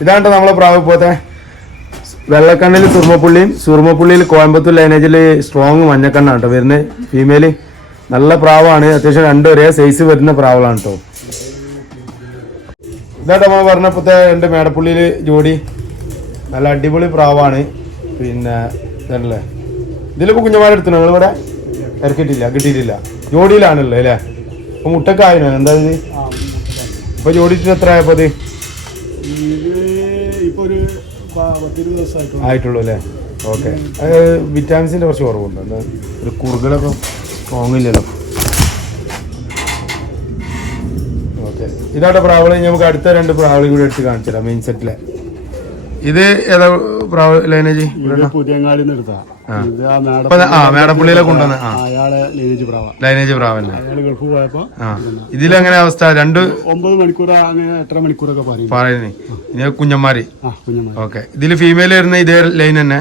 ഇതാണ് നമ്മളെ പ്രാവ് പോത്തെ? വെള്ളക്കണ്ണിൽ സുർമപ്പുള്ളിയും സുർമപ്പുള്ളിയിൽ കോയമ്പത്തൂർ ലൈനേജിൽ സ്ട്രോങ് മഞ്ഞക്കണ്ണാണ് കേട്ടോ വരുന്നത് ഫീമെയിൽ നല്ല പ്രാവാണ്. അത്യാവശ്യം രണ്ട് ഒരേ സൈസ് വരുന്ന പ്രാവളാണ് കേട്ടോ ഇതായിട്ട് നമ്മൾ പറഞ്ഞപ്പോഴത്തെ രണ്ട് മേടപ്പുള്ളിയിൽ ജോഡി. നല്ല അടിപൊളി പ്രാവാണ്. പിന്നെ ഇതല്ലേ? ഇതിലിപ്പോൾ കുഞ്ഞുമാരെടുത്തു ഇവിടെ ഇറക്കിയിട്ടില്ല കിട്ടിയിട്ടില്ല. ജോഡിയിലാണല്ലോ അല്ലേ? അപ്പം മുട്ടക്കായനോ? എന്താ ഇത്? ഇപ്പം ജോഡിച്ചിട്ട് എത്ര ആയപ്പോൾ ഇത് ഇത് ഇപ്പൊ ഒരു പ- പത്തിരുപത് ദിവസമായിട്ടുള്ളൂ ആയിട്ടുള്ളൂ അല്ലേ? ഓക്കെ. അത് വിറ്റാമിൻസിന്റെ കുറച്ച് കുറവുണ്ട്. എന്താ? ഒരു കുറുകളൊക്കെ സ്ട്രോങ് ഇല്ലല്ലോ ഓക്കെ ഇതാട്ടെ പ്രാവളി. നമുക്ക് അടുത്ത രണ്ട് പ്രാവളി കൂടി എടുത്ത് കാണിച്ചു തരാം മെയിൻ സെറ്റിലെ. ഇത് ഏതാ ലൈനേജി പുതിയങ്ങാടി മേടപ്പള്ളിയിലെ കൊണ്ടുവന്ന ലൈനേജ് പ്രാവന്നെ ഗൾഫ് പോയപ്പോ ഇതിലെങ്ങനെ അവസ്ഥ? രണ്ട് ഒമ്പത് മണിക്കൂർ അങ്ങനെ എത്ര മണിക്കൂറൊക്കെ പറയും പറയുന്നേ. ഇനി കുഞ്ഞന്മാര് ഓക്കെ. ഇതിൽ ഫീമെയിൽ വരുന്ന ഇതേ ലൈൻ തന്നെ?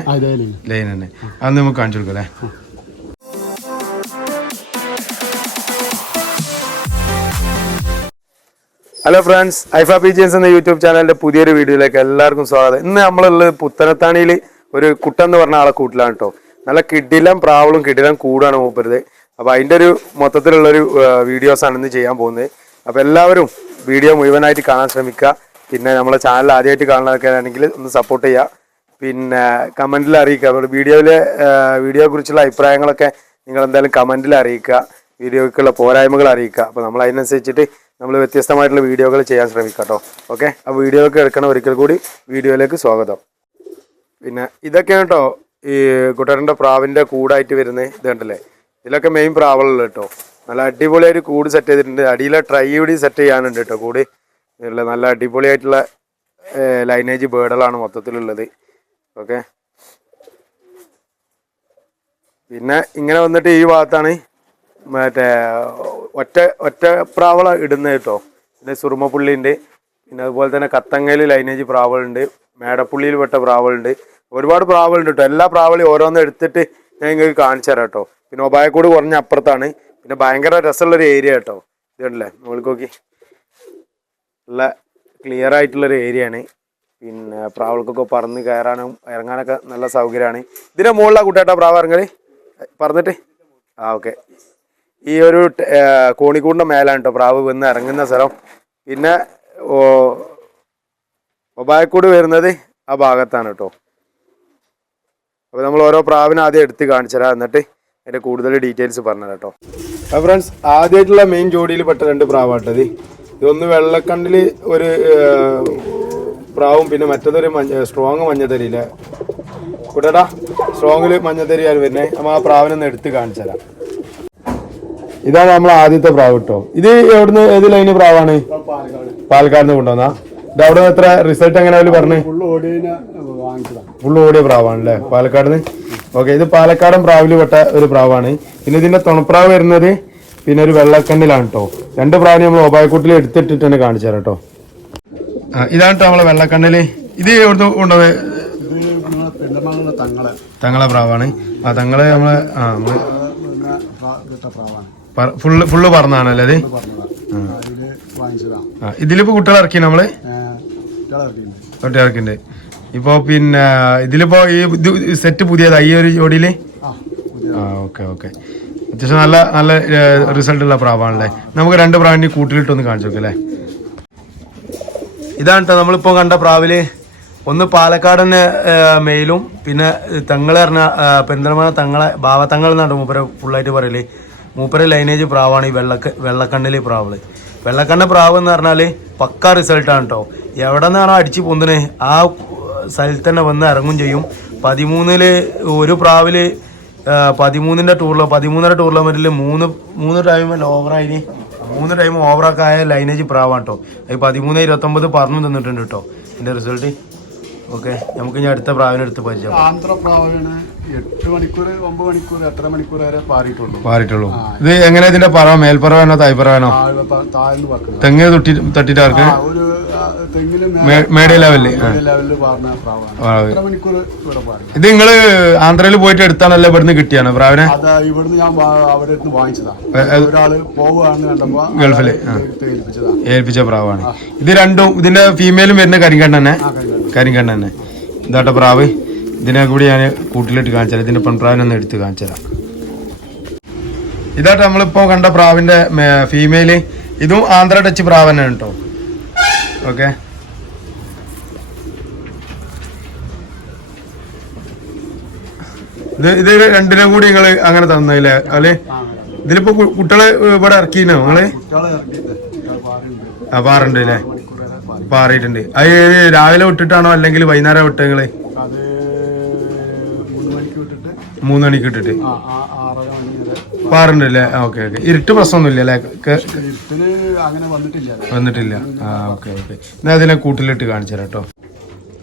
ലൈൻ തന്നെ. അത് നമുക്ക് കാണിച്ചു കൊടുക്കാം ഹലോ ഫ്രണ്ട്സ് ഐഫ പി ജെൻസ് എന്ന യൂട്യൂബ് ചാനലിന്റെ പുതിയൊരു വീഡിയോയിലേക്ക് എല്ലാവർക്കും സ്വാഗതം. ഇന്ന് നമ്മളുള്ളത് പുത്തനത്താണിയിൽ ഒരു കുട്ടെന്ന് പറഞ്ഞ ആളെ കൂട്ടിലാണ് കേട്ടോ നല്ല കിടിലം പ്രാവളും കിടിലം കൂടാണ് മൂപ്പരുത്. അപ്പൊ അതിന്റെ ഒരു മൊത്തത്തിലുള്ള ഒരു വീഡിയോസ് ആണ് ഇന്ന് ചെയ്യാൻ പോകുന്നത്. അപ്പൊ എല്ലാവരും വീഡിയോ മുഴുവനായിട്ട് കാണാൻ ശ്രമിക്കുക. പിന്നെ നമ്മളെ ചാനൽ ആദ്യമായിട്ട് കാണാനൊക്കെ ആണെങ്കിൽ ഒന്ന് സപ്പോർട്ട് ചെയ്യുക. പിന്നെ കമന്റിൽ അറിയിക്കുക. വീഡിയോയിലെ വീഡിയോയെ കുറിച്ചുള്ള അഭിപ്രായങ്ങളൊക്കെ നിങ്ങൾ എന്തായാലും കമന്റിൽ അറിയിക്കുക. വീഡിയോക്കുള്ള പോരായ്മകൾ അറിയിക്കുക. അപ്പോൾ നമ്മൾ അതിനനുസരിച്ചിട്ട് നമ്മൾ വ്യത്യസ്തമായിട്ടുള്ള വീഡിയോകൾ ചെയ്യാൻ ശ്രമിക്കാം കേട്ടോ ഓക്കെ ആ വീഡിയോയൊക്കെ എടുക്കണം ഒരിക്കൽ കൂടി വീഡിയോയിലേക്ക് സ്വാഗതം. പിന്നെ ഇതൊക്കെയാണ് കേട്ടോ ഈ കുട്ടരന്റെ പ്രാവിന്റെ കൂടായിട്ട് വരുന്നത്. ഇത് കണ്ടല്ലേ? ഇതിലൊക്കെ മെയിൻ പ്രാവുള്ളത് കേട്ടോ നല്ല അടിപൊളിയായിട്ട് കൂട് സെറ്റ് ചെയ്തിട്ടുണ്ട്. അടിയിലെ ട്രൈ കൂടി സെറ്റ് ചെയ്യാനുണ്ട് കേട്ടോ കൂടി. ഇതിലുള്ള നല്ല അടിപൊളിയായിട്ടുള്ള ലൈനേജ് ബേഡുകളാണ് മൊത്തത്തിലുള്ളത്. ഓക്കെ പിന്നെ ഇങ്ങനെ വന്നിട്ട് ഈ ഭാഗത്താണ് മറ്റേ ഒറ്റ ഒറ്റ പ്രാവള ഇടുന്നത് കേട്ടോ പിന്നെ സുറുമപ്പുള്ളിയുണ്ട്. പിന്നെ അതുപോലെ തന്നെ കത്തങ്ങയിൽ ലൈനേജ് പ്രാവളുണ്ട്. മേടപ്പുള്ളിയിൽ പെട്ട പ്രാവളുണ്ട്. ഒരുപാട് പ്രാവളുണ്ട് കേട്ടോ എല്ലാ പ്രാവളിയും ഓരോന്ന് എടുത്തിട്ട് ഞാൻ നിങ്ങൾക്ക് കാണിച്ചു തരാം കേട്ടോ പിന്നെ ഒബായക്കൂട് കുറഞ്ഞ അപ്പുറത്താണ്. പിന്നെ ഭയങ്കര രസമുള്ളൊരു ഏരിയ കേട്ടോ ഇതുണ്ടല്ലേ മുകളിൽ നോക്കി. നല്ല ക്ലിയർ ആയിട്ടുള്ളൊരു ഏരിയ ആണ്. പിന്നെ പ്രാവൾക്കൊക്കെ പറന്ന് കയറാനും ഇറങ്ങാനൊക്കെ നല്ല സൗകര്യമാണ്. ഇതിന്റെ മുകളിലാണ് കൂട്ടേട്ടോ പ്രാവ് ഇറങ്ങൽ പറഞ്ഞിട്ട്? ആ ഓക്കെ. ഈ ഒരു കോണിക്കൂടിന്റെ മേലാണ് കേട്ടോ പ്രാവ് വന്ന് ഇറങ്ങുന്ന സ്ഥലം. പിന്നെ ഒബായക്കൂട് വരുന്നത് ആ ഭാഗത്താണ് കേട്ടോ അപ്പോൾ നമ്മൾ ഓരോ പ്രാവിനെ ആദ്യം എടുത്ത് കാണിച്ചു എന്നിട്ട് അതിന്റെ കൂടുതൽ ഡീറ്റെയിൽസ് പറഞ്ഞു കേട്ടോ അപ്പോൾ ഫ്രണ്ട്സ് ആദ്യമായിട്ടുള്ള മെയിൻ ജോഡിയിൽ പെട്ട രണ്ട് പ്രാവാട്ടത് ഇതൊന്ന് വെള്ളക്കണ്ണിൽ ഒരു പ്രാവും പിന്നെ മറ്റതൊരു മഞ്ഞ സ്ട്രോങ് മഞ്ഞത്തരിയില്ല കൂട്ടടാ സ്ട്രോങ്ങിൽ മഞ്ഞത്തരിയാണ് വരുന്നത് നമ്മൾ ആ പ്രാവിനൊന്ന് എടുത്ത് കാണിച്ചു തരാം ഇതാണ് നമ്മൾ ആദ്യത്തെ പ്രാവ് കേട്ടോ ഇത് എവിടുന്ന് ഏത് ലൈന് പ്രാവാണ് പാലക്കാട് നിന്ന് കൊണ്ടുവന്നാ ഇത് അവിടെ എത്ര റിസൾട്ട് എങ്ങനെ അവർ പറഞ്ഞു ഫുള്ള് ഓടിയ പ്രാവാണ് അല്ലേ പാലക്കാട് നിന്ന് ഓക്കെ ഇത് പാലക്കാടൻ പ്രാവിൽ പെട്ട ഒരു പ്രാവാണ് പിന്നെ ഇതിന്റെ തുണപ്രാവ് വരുന്നത് പിന്നെ ഒരു വെള്ളക്കണ്ണിലാണ് കേട്ടോ രണ്ട് പ്രാവിനെ നമ്മൾ ഒബായക്കൂട്ടിൽ എടുത്തിട്ടിട്ട് തന്നെ കാണിച്ചു തരാം കേട്ടോ ഇതാണ് കേട്ടോ നമ്മളെ വെള്ളക്കണ്ണിൽ ഇത് എവിടുന്ന് കൊണ്ടുപോയ തങ്ങളെ പ്രാവാണ് ആ തങ്ങളെ നമ്മളെ ആ നമ്മൾ പ്രാവാണ് ഫുള്ള് ഫുള്ള് പറഞ്ഞാണല്ലേ അത്? ഇതിലിപ്പോ കുട്ടികൾ ഇറക്കി നമ്മൾ? ഇറക്കിയിട്ടുണ്ട്. ഒറ്റയാൾക്കുണ്ട് ഇപ്പോ പിന്നെ ഇതിലിപ്പോ ഈ സെറ്റ് പുതിയതാ ഈ ഒരു ജോഡിയിൽ? ആ ഓക്കെ ഓക്കെ. അത്യാവശ്യം നല്ല നല്ല റിസൾട്ട് ഉള്ള പ്രാവാണല്ലേ? നമുക്ക് രണ്ട് പ്രാവിനെ കൂട്ടിലിട്ടൊന്ന് കാണിച്ചു നോക്കാം അല്ലേ? ഇതാണ് കേട്ടോ നമ്മളിപ്പോ കണ്ട പ്രാവിൽ. ഒന്ന് പാലക്കാടന് മെയിലും പിന്നെ തങ്ങളെ പറഞ്ഞ പെരിന്തൽമണ്ണ തങ്ങളെ ഭാവത്തങ്ങൾ എന്നാണ് മൂപ്പര ഫുള്ളായിട്ട് പറയൽ. മൂപ്പര ലൈനേജ് പ്രാവാണ് ഈ വെള്ളക്ക വെള്ളക്കണ്ണിലെ പ്രാവൾ വെള്ളക്കണ്ണ പ്രാവ് എന്ന് പറഞ്ഞാൽ പക്ക റിസൾട്ടാണ് കേട്ടോ എവിടെ നിന്നാണോ അടിച്ച് പൊന്തിന് ആ സ്ഥലത്ത് തന്നെ വന്ന് ഇറങ്ങും ചെയ്യും. പതിമൂന്നിൽ ഒരു പ്രാവിൽ പതിമൂന്നിന്റെ ടൂറിലോ പതിമൂന്നര ടൂർണമെന്റിൽ മൂന്ന് മൂന്ന് ടൈം ഓവറായി മൂന്ന് ടൈം ഓവറൊക്കെ ആയ ലൈനേജ് പ്രാവാണ് കേട്ടോ അത് പതിമൂന്ന് ഇരുപത്തൊമ്പത് പറഞ്ഞു തന്നിട്ടുണ്ട് കേട്ടോ എന്റെ റിസൾട്ട് ഓക്കെ നമുക്ക് ഇനി അടുത്ത പ്രാവിനെ എടുത്ത് പരിചയം. ആന്ധ്രപ്രാവാണ് എട്ട് മണിക്കൂർ ഒമ്പത് മണിക്കൂർ എത്ര മണിക്കൂർ വരെ പാറിയിട്ടുള്ളൂ. പാറിയിട്ടുള്ളൂ. ഇത് എങ്ങനെ ഇതിന്റെ പറവ മേൽപ്പറവാണോ പ- താഴ്ന്ന് തെങ്ങ് തൊട്ടി തട്ടിട്ട് ആർക്ക്? ഒരു മേട ലെവലിൽ. എത്ര മണിക്കൂർ ഇവിടെ ഇത് നിങ്ങൾ ആന്ധ്രയിൽ പോയിട്ട് എടുത്താണല്ലോ ഇവിടുന്ന് കിട്ടിയാണോ പ്രാവിനെ? ഇവിടുന്ന് ഞാൻ അവരുടെ വാങ്ങിച്ചതാ. ഒരാൾ പോവുകയാണെന്ന് കണ്ടപ്പോ ഗൾഫിൽ, ഏൽപ്പിച്ച പ്രാവാണ്. ഇത് രണ്ടും ഇതിന്റെ ഫീമെയിലും വരുന്ന കരിങ്കണ്ണ തന്നെ ആ കഴിഞ്ഞു കരിങ്കണ്ണ തന്നെ. ഇതാട്ടെ പ്രാവ്. ഇതിനെ കൂടി ഞാൻ കൂട്ടിലിട്ട് കാണിച്ചു തരാം പെൺപ്രാവിനെ പെൺപ്രാവിനൊന്ന് എടുത്ത് കാണിച്ചു തരാം ഇതാട്ടെ നമ്മളിപ്പോ കണ്ട പ്രാവിന്റെ ഫീമെയിൽ ഇതും ആന്ധ്ര ടച്ച് പ്രാവ് തന്നെയാണ് കേട്ടോ ഓക്കെ ഇത് ഇത് രണ്ടിനെ കൂടി നിങ്ങൾ അങ്ങനെ തന്നില്ലേ അല്ലെ? ഇതിലിപ്പോ കുട്ടികളെ ഇവിടെ ഇറക്കിനോ നിങ്ങൾ ആ പാറുണ്ട് അല്ലേ പാറിയിട്ടുണ്ട്. അത് രാവിലെ വിട്ടിട്ടാണോ അല്ലെങ്കിൽ വൈകുന്നേരം വിട്ട നിങ്ങൾ? മൂന്ന് മണിക്ക് വിട്ടിട്ട്. പാറുണ്ട് അല്ലേ ഓക്കെ ഓക്കെ. ഇരുട്ട് പ്രശ്നമൊന്നുമില്ല അല്ലേ? വന്നിട്ടില്ല. ആ ഓക്കെ ഓക്കെ. എന്നാ അതിനെ കൂട്ടിലിട്ട് കാണിച്ചു തരാം കേട്ടോ.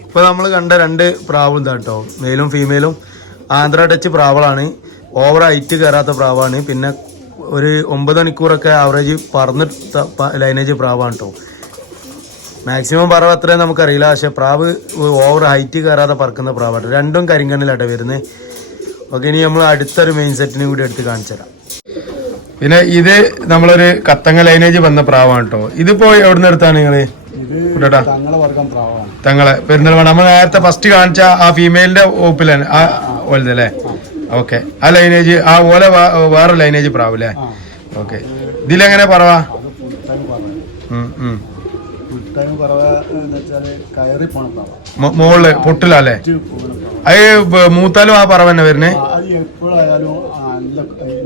ഇപ്പൊ നമ്മൾ കണ്ട രണ്ട് പ്രാവ് ഇതാ കേട്ടോ. മെയിലും ഫീമെയിലും. ആന്ധ്ര ടച്ച് പ്രാവളാണ് ഓവർ ഹൈറ്റ് കയറാത്ത പ്രാവാണ്. പിന്നെ ഒരു ഒമ്പത് മണിക്കൂറൊക്കെ ആവറേജ് പറന്ന് ലൈനേജ് പ്രാവാണ് കേട്ടോ. മാക്സിമം പറവ് അത്രയും നമുക്കറിയില്ല. പക്ഷെ പ്രാവ് ഓവർ ഹൈറ്റ് കയറാതെ പറക്കുന്ന പ്രാവാണ് രണ്ടും കരിങ്കണ്ണിലാട്ടെ വരുന്നത് ഓക്കെ ഇനി നമ്മൾ അടുത്തൊരു മെയിൻ സെറ്റിനെ കൂടി എടുത്ത് കാണിച്ചു തരാം. പിന്നെ ഇത് നമ്മളൊരു കത്തങ്ങ ലൈനേജ് വന്ന പ്രാവാണ് കേട്ടോ ഇതിപ്പോ എവിടുന്ന് എടുത്താണ് നിങ്ങൾ? തങ്ങളെ പെരുന്തൽമണ്ണ. നമ്മൾ നേരത്തെ ഫസ്റ്റ് കാണിച്ച ആ ഫീമെയിലിന്റെ ഓപ്പിലാണ് ആ ഓലല്ലേ ഓക്കെ ആ. ലൈനേജ് ആ ഓല വേറെ ലൈനേജ് പ്രാവല്ലേ അല്ലേ? ഓക്കെ ഇതിലെങ്ങനെ പറവാ. ഉം, ഉം. ടൈം വെച്ചാൽ കയറി പോണ പൊട്ടിലല്ലേ? അത് മൂത്താലും ആ പറവ തന്നെ വരുന്നേ? അത് എപ്പോഴായാലും നല്ല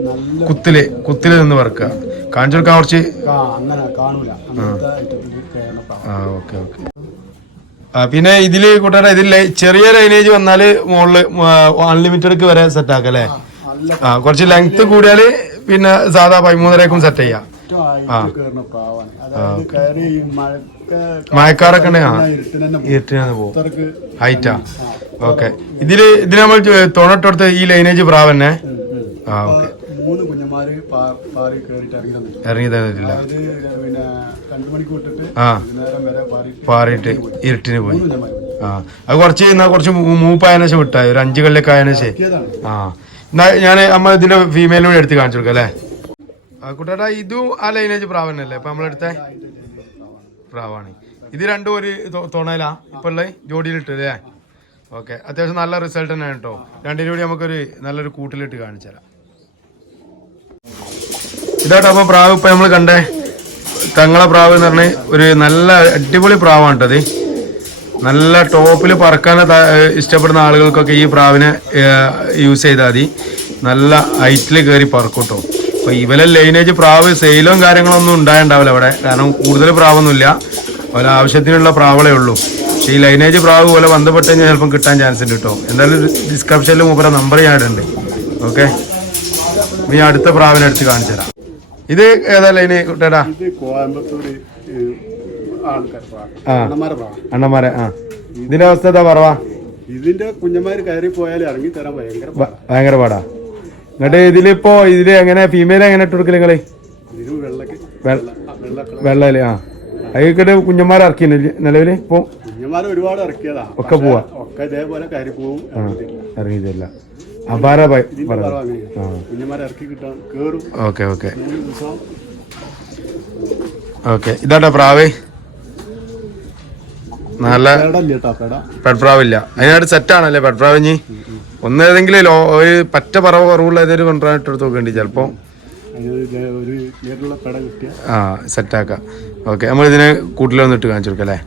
നല്ല കുത്തിൽ കുത്തിൽ നിന്ന് പറക്കുക. കാണിച്ചു കൊടുക്കാൻ കുറച്ച് കാ അങ്ങനെ കാണൂല. അങ്ങനത്തെ ഐറ്റത്തിൽ കയറുന്ന പ്രാവ ആ ഓക്കെ ഓക്കെ. ആ പിന്നെ ഇതിൽ കൂട്ടാ ഇതിൽ ചെറിയ ലൈനേജ് വന്നാൽ മുകളിൽ അൺലിമിറ്റഡ് വരെ സെറ്റ് ആക്കല്ലേ നല്ല ആ കുറച്ച് ലെങ്ത് കൂടിയാൽ പിന്നെ സാധാ പതിമൂന്നരക്കും സെറ്റ് ചെയ്യാം. ഏറ്റവും ആയിട്ട് കയറുന്ന പ്രാവാണ് അതായത് കയറി ഈ മഴക്ക മഴക്കാറൊക്കെ ഇരുട്ടിനാന്ന് പോകും. ഹൈറ്റാ ഓക്കെ ഇതിൽ ഇതിന് നമ്മൾ തുണട്ടെടുത്ത് ഈ ലൈനേജ് പ്രാവന്നെ. ആ അപ്പൊ ഓക്കെ മൂന്ന് കുഞ്ഞന്മാര് പാ- പാറി കയറിയിട്ട് ഇറങ്ങി തന്നില്ല ഇറങ്ങി തന്നിട്ടില്ല. അതായത് പിന്നെ രണ്ടു മണിക്ക് വിട്ടിട്ട് ആ. വരെ പാറി പാറിയിട്ട് ഇരുട്ടിന് പോയി. ആ. അത് കുറച്ച് എന്നാ കുറച്ച് മൂപ്പായതിനു ശേഷം വിട്ടായി. ഒരു അഞ്ച് കല്ലൊക്കെ ആയതിനു ശേഷം ആ. എന്നാ ഞാൻ നമ്മൾ ഇതിന്റെ ഫീമെയിലൂടെ എടുത്ത് കാണിച്ചു കൊടുക്കാം അല്ലേ? ആ കുട്ടേട്ടാ ഇതും ആ ലൈനേജ് പ്രാവന്നല്ലേ ഇപ്പൊ നമ്മളെടുത്ത പ്രാവാണ്. ഇത് രണ്ടും ഒരു തുണയിലാ ഇപ്പൊ ഉള്ള ജോഡിയിലിട്ട് അല്ലേ ഓക്കെ. അത്യാവശ്യം നല്ല റിസൾട്ട് തന്നെയാണ് കേട്ടോ രണ്ടിനും കൂടി നമുക്കൊരു നല്ലൊരു കൂട്ടിലിട്ട് കാണിച്ചു തരാം. ഇതാട്ടോ അപ്പൊ പ്രാവ് ഇപ്പൊ നമ്മൾ കണ്ടേ. തങ്ങളെ പ്രാവ് എന്ന് പറഞ്ഞ ഒരു നല്ല അടിപൊളി പ്രാവാണ് കേട്ടത് നല്ല ടോപ്പിൽ പറക്കാൻ ഇഷ്ടപ്പെടുന്ന ആളുകൾക്കൊക്കെ ഈ പ്രാവിനെ യൂസ് ചെയ്താൽ മതി. നല്ല ഹൈറ്റിൽ കയറി പറക്കും കേട്ടോ അപ്പൊ ഇവലെ ലൈനേജ് പ്രാവ് സെയിലും കാര്യങ്ങളൊന്നും ഉണ്ടായിണ്ടാവില്ല അവിടെ കാരണം കൂടുതൽ പ്രാവൊന്നുമില്ല. ഓരോ ആവശ്യത്തിനുള്ള പ്രാവളേ ഉള്ളൂ. പക്ഷേ ഈ ലൈനേജ് പ്രാവ് പോലെ ബന്ധപ്പെട്ട് കഴിഞ്ഞാൽ ചിലപ്പം കിട്ടാൻ ചാൻസ് ഉണ്ട് കേട്ടോ എന്തായാലും ഡിസ്ക്രിപ്ഷനിൽ മൂപ്പര നമ്പർ ഞാൻ ഇടുന്നുണ്ട് ഓക്കെ ഇനി അടുത്ത പ്രാവിനെ എടുത്ത് കാണിച്ചു തരാം. ഇത് ഏതാ ലൈന് കുട്ടേടാ? അണ്ണമാരെ ആ. ഇതിന്റെ അവസ്ഥ എന്താ പറവാ? ഇതിന്റെ കുഞ്ഞന്മാര് കയറി പോയാൽ ഇറങ്ങി തരാൻ ഭയങ്കര ഭയങ്കര പാടാ. എന്നിട്ട് ഇതിലിപ്പോ ഇതിൽ എങ്ങനെ ഫീമെയിൽ എങ്ങനെ ഇട്ട് കൊടുക്കൽ നിങ്ങൾ? ഇതിന് വെള്ളക്ക് വെള്ള വെള്ളയിൽ ആ. അതിക്കിട്ട് കുഞ്ഞന്മാരെ ഇറക്കി നിലവിൽ ഇപ്പൊ? ഒരുപാട് ഇറക്കിയതാ. ഒക്കെ പോവാ? ഒക്കെ ഇതേപോലെ. ഇറങ്ങിയിട്ടില്ല. അപാര ഓക്കെ ഓക്കെ. ഓക്കെ. ഇതാട്ടോ പ്രാവ്. നല്ല പെട്രാവില്ല അതിനായിട്ട് സെറ്റ് ആണല്ലേ പെട്രാവിഞ്ഞ് ഒന്ന് ഏതെങ്കിലും ലോ ഒരു പറ്റ പറവ് കുറവുള്ള ഏതൊരു പെട്രാവിട്ട് എടുത്ത് നോക്കേണ്ടി ചിലപ്പോ. ആ സെറ്റ് ഒരു നേരിലുള്ള പെട കിട്ടിയ. ആ സെറ്റാക്കാം ഓക്കെ നമ്മൾ ഇതിനെ കൂട്ടിൽ വന്നിട്ട് കാണിച്ചു കൊടുക്കാം അല്ലേ?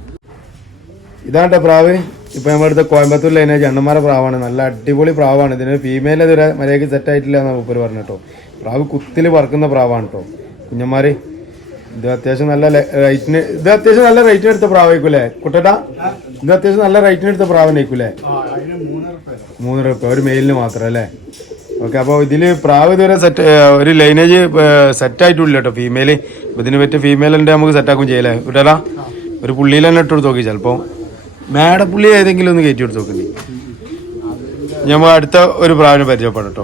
ഇതാട്ടെ പ്രാവ്. ഇപ്പൊ നമ്മുടെ അടുത്ത കോയമ്പത്തൂർ ലൈനേജ് അണ്ണന്മാരെ പ്രാവാണ്. നല്ല അടിപൊളി പ്രാവാണ്. ഇതിന് ഫീമെയിൽ ഇതുവരെ മര്യാദയ്ക്ക് സെറ്റ് ആയിട്ടില്ല എന്ന് മൂപ്പര് പറഞ്ഞു കേട്ടോ പ്രാവ് കുത്തിൽ പറക്കുന്ന പ്രാവാണ് കേട്ടോ കുഞ്ഞന്മാര്. ഇത് അത്യാവശ്യം നല്ല റേറ്റിന് ഇത് അത്യാവശ്യം നല്ല റേറ്റിന് എടുത്ത പ്രാവായിരിക്കും കുട്ടട്ടാ ഇത് അത്യാവശ്യം നല്ല റേറ്റിന് എടുത്ത പ്രാവനായിരിക്കും അല്ലേ ആ അതിന് മൂന്നര റുപ്യ ഒരു മെയിലിന് മാത്രം അല്ലേ ഓക്കെ അപ്പോൾ ഇതിൽ പ്രാവ് ഇതുവരെ സെറ്റ് ഒരു ലൈനേജ് സെറ്റ് ആയിട്ടില്ല കേട്ടോ ഫീമെയിൽ ഇതിന് പറ്റിയ ഫീമെയിൽ ഉണ്ട് നമുക്ക് സെറ്റ് ആക്കും ചെയ്യല്ലേ വിട്ടാലാ ഒരു പുള്ളിയിൽ തന്നെ ഇട്ട് കൊടുത്ത് നോക്കി ചിലപ്പോൾ മേടപ്പുള്ളി ഏതെങ്കിലും ഒന്ന് കയറ്റി കൊടുത്ത് നോക്കണ്ടേ ഞമ്മ അടുത്ത ഒരു പ്രാവിനെ പരിചയപ്പെടാം കേട്ടോ.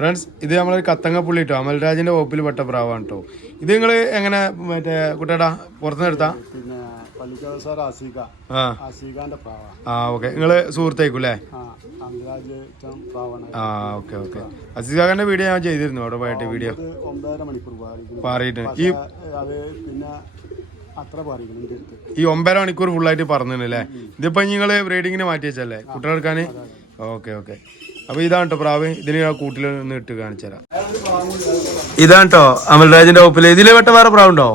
ഫ്രണ്ട്സ് ഇത് നമ്മൾ കത്തങ്ങ പുള്ളി കേട്ടോ അമൽരാജിന്റെ വകുപ്പിൽ പെട്ട പ്രാവാണ് കേട്ടോ ഇത് നിങ്ങൾ എങ്ങനെ മറ്റേ കുട്ടേടാ പുറത്തുനിന്ന് എടുത്താ? പിന്നെ സുഹൃത്തേക്കുല്ലേ സാർ ആ. അസീകാന്റെ പ്രാവ ആ ഓക്കെ. സുഹൃത്തേക്കും അല്ലേ ആ ഓക്കെ ഓക്കെ. അസീസാഖാന്റെ വീഡിയോ ഞാൻ ചെയ്തിരുന്നു. അവിടെ പോയിട്ട് വീഡിയോ. ഇത് ഒമ്പതര മണിക്കൂർ പാറിക്കുന്നു പാറിയിട്ട് ഈ ഈ ഒമ്പര മണിക്കൂർ ഫുള്ളായിട്ട് പറഞ്ഞല്ലേ ഇതിപ്പോ നിങ്ങൾ ബ്രീഡിങ്ങിന് മാറ്റി വെച്ചല്ലേ? കുട്ടികളെടുക്കാൻ ഓക്കെ ഓക്കെ. അപ്പൊ ഇതാണ് കേട്ടോ പ്രാവ്. ഇതിന് ഞാൻ കൂട്ടിൽ നിന്ന് ഇട്ട് കാണിച്ചു തരാം. ഇതാണ് കേട്ടോ അമൽരാജിന്റെ ഒപ്പിൽ ഇതിൽ വെട്ട വേറെ പ്രാവുണ്ടോ?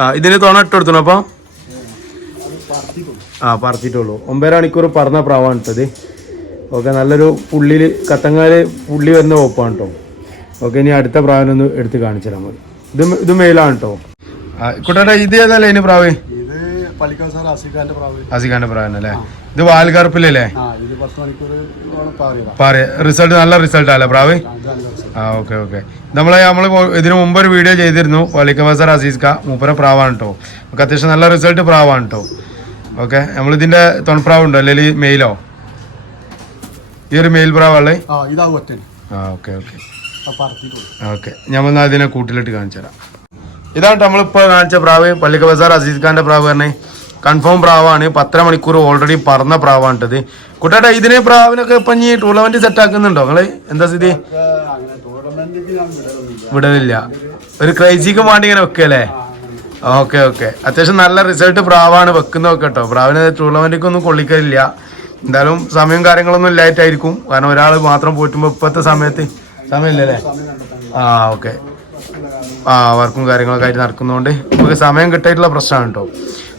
ആ ഇതിന് തുണ ഇട്ട് കൊടുത്തു അപ്പൊ? ആ പറത്തിട്ടുള്ളൂ ഒമ്പര മണിക്കൂർ പറന്ന പ്രാവാണ് കേട്ടത് ഓക്കെ നല്ലൊരു പുള്ളിയിൽ കത്തങ്ങാൽ പുള്ളി വരുന്ന ഒപ്പാണ് കേട്ടോ ഓക്കെ ഇനി അടുത്ത പ്രാവിനൊന്ന് എടുത്ത് കാണിച്ചു തരാൻ മതി ഇത് ഇത് മെയിലാണ് കേട്ടോ കുട്ടേട്ടാ ഇത് ഏതല്ലേ ഇനി പ്രാവ്? ഇത് പള്ളിക്കാവ് സാർ അസീകാന്റെ പ്രാവ്. അസിഖാന്റെ പ്രാവനല്ലേ ഇത് വാൽകറുപ്പിലല്ലേ പറ. റിസൾട്ട് നല്ല റിസൾട്ട് അല്ലേ പ്രാവ്? ആ ഓക്കെ ഓക്കെ. നമ്മളെ നമ്മൾ ഇതിനു മുമ്പ് ഒരു വീഡിയോ ചെയ്തിരുന്നു വലിക്കബസർ അസീസ്ക മൂപ്പര പ്രാവാണ് കേട്ടോ നമുക്ക് അത്യാവശ്യം നല്ല റിസൾട്ട് പ്രാവാണ് കേട്ടോ ഓക്കെ നമ്മളിതിന്റെ തൊൺപ്രാവ് ഉണ്ടോ അല്ലെങ്കിൽ മെയിലോ? ഈ ഒരു മെയിൽ പ്രാവല്ലേ ആ ഓക്കെ ഓക്കെ. ഓക്കെ ഞമ്മൾ അതിനെ കൂട്ടിലിട്ട് കാണിച്ചു തരാം ഇതാണ് നമ്മളിപ്പോൾ കാണിച്ച പ്രാവ് പള്ളിക്ക ബസാർ അസീസ് ഖാന്റെ പ്രാവ് പറഞ്ഞേ. കൺഫേം പ്രാവാണ്. പത്തര മണിക്കൂർ ഓൾറെഡി പറന്ന പ്രാവാണിട്ടത്. കുട്ടേട്ടാ ഇതിനെ പ്രാവിനൊക്കെ ഇപ്പം ഈ ടൂർണമെന്റ് സെറ്റ് ആക്കുന്നുണ്ടോ? നിങ്ങൾ? എന്താ സ്ഥിതി? വിടലില്ല. ഒരു ക്രൈസിക്ക് വേണ്ടി ഇങ്ങനെ വെക്കല്ലേ ഓക്കെ ഓക്കെ. അത്യാവശ്യം നല്ല റിസൾട്ട് പ്രാവാണ് വെക്കുന്നതൊക്കെ കേട്ടോ. പ്രാവിന് ടൂർണമെന്റിക്ക് ഒന്നും കൊള്ളിക്കലില്ല. എന്തായാലും സമയം കാര്യങ്ങളൊന്നും ഇല്ലായിട്ടായിരിക്കും. കാരണം ഒരാൾ മാത്രം പോറ്റുമ്പോൾ ഇപ്പോഴത്തെ സമയത്ത് സമയമില്ലല്ലേ? ആ ഓക്കെ. ആ വർക്കും കാര്യങ്ങളൊക്കെ ആയിട്ട് നടക്കുന്നതുകൊണ്ട് നമുക്ക് സമയം കിട്ടായിട്ടുള്ള പ്രശ്നമാണ് കേട്ടോ.